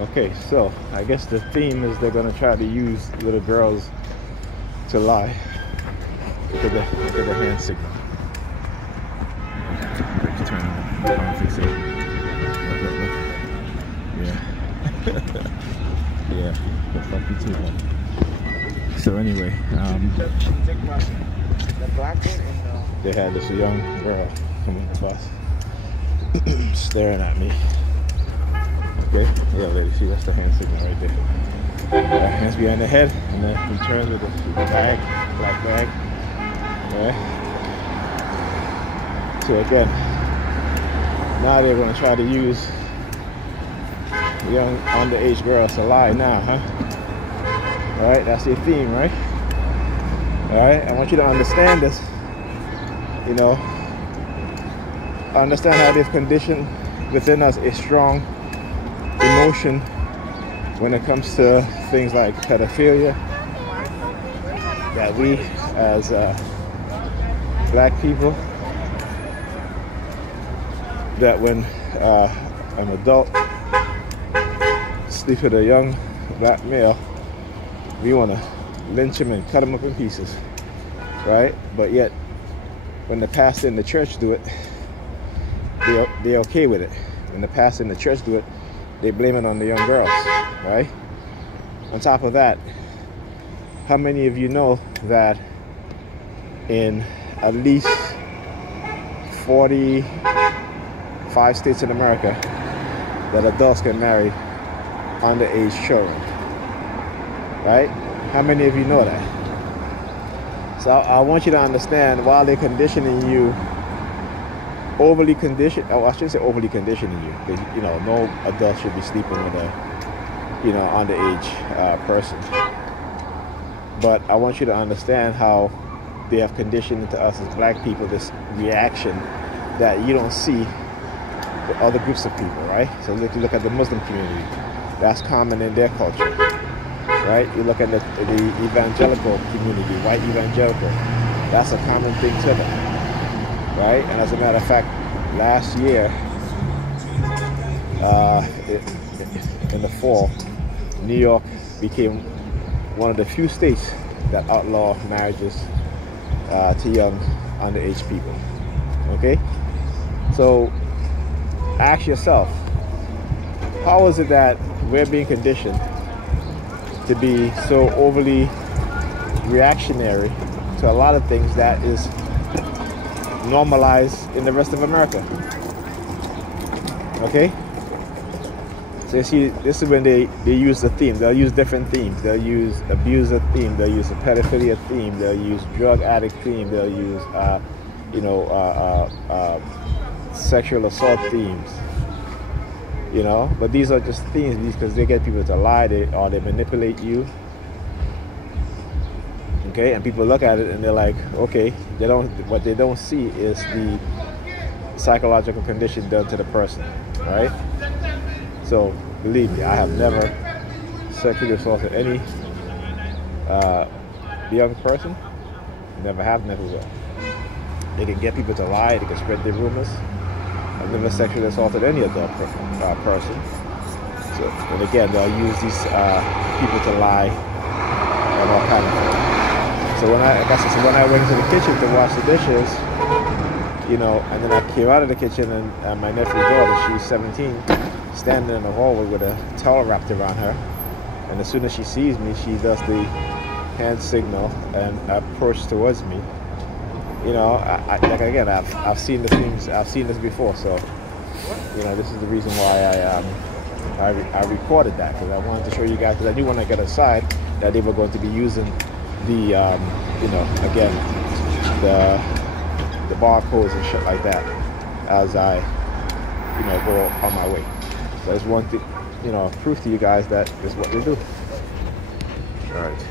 Okay, so I guess the theme is they're gonna try to use little girls to lie. Look at the hand signal. Let's turn on. Come on, fix it. Look. Yeah. Yeah. The fucking too long. So anyway, they had this young girl coming the bus, staring at me. Okay, yeah, lady, see, that's the hand signal right there. Hands behind the head, and then he turns with the bag, black bag. Alright. So again, now they're going to try to use young underage girls to lie now, huh? Alright, that's your theme, right? Alright, I want you to understand this. You know, understand how they've conditioned within us a strong emotion when it comes to things like pedophilia, that we as black people, that when an adult sleeps with a young black male, we want to lynch him and cut him up in pieces, right? But yet when the pastor in the church do it, they're okay with it. When the pastor in the church do it, they blame it on the young girls, right? On top of that, how many of you know that in at least 45 states in America that adults can marry underage children, right? How many of you know that? So I want you to understand, while they're conditioning you, overly conditioned, oh, I shouldn't say overly conditioning you, because you know, no adult should be sleeping with a, you know, underage person. But I want you to understand how they have conditioned into us as black people this reaction that you don't see with other groups of people, right? So look at the Muslim community. That's common in their culture, right? You look at the evangelical community, white evangelical. That's a common thing to them. Right? And as a matter of fact, last year, in the fall, New York became one of the few states that outlaw marriages to young underage people. Okay? So ask yourself, how is it that we're being conditioned to be so overly reactionary to a lot of things that is normalized in the rest of America? Okay? So you see, this is when they use the theme. They'll use different themes. They'll use abuser theme. They'll use a pedophilia theme. They'll use drug addict theme. They'll use, sexual assault themes. You know, but these are just themes because they get people to lie, or they manipulate you. Okay, and people look at it and they're like, okay, what they don't see is the psychological condition done to the person, right? So believe me, I have never sexually assaulted any young person. Never have, never will. They can get people to lie, they can spread their rumors. I've never sexually assaulted any adult person. So, and again, they'll use these people to lie and all kinds of things. So when I went into the kitchen to wash the dishes, you know, and then I came out of the kitchen and my nephew's daughter, she's 17, standing in the hallway with a towel wrapped around her. And as soon as she sees me, she does the hand signal and approach towards me. You know, I've seen the things, I've seen this before. So, you know, this is the reason why I recorded that, because I wanted to show you guys, because I knew when I got inside that they were going to be using the you know, again, the barcodes and shit like that as I, you know, go on my way. So I just want to, you know, prove to you guys that this is what they do. All right.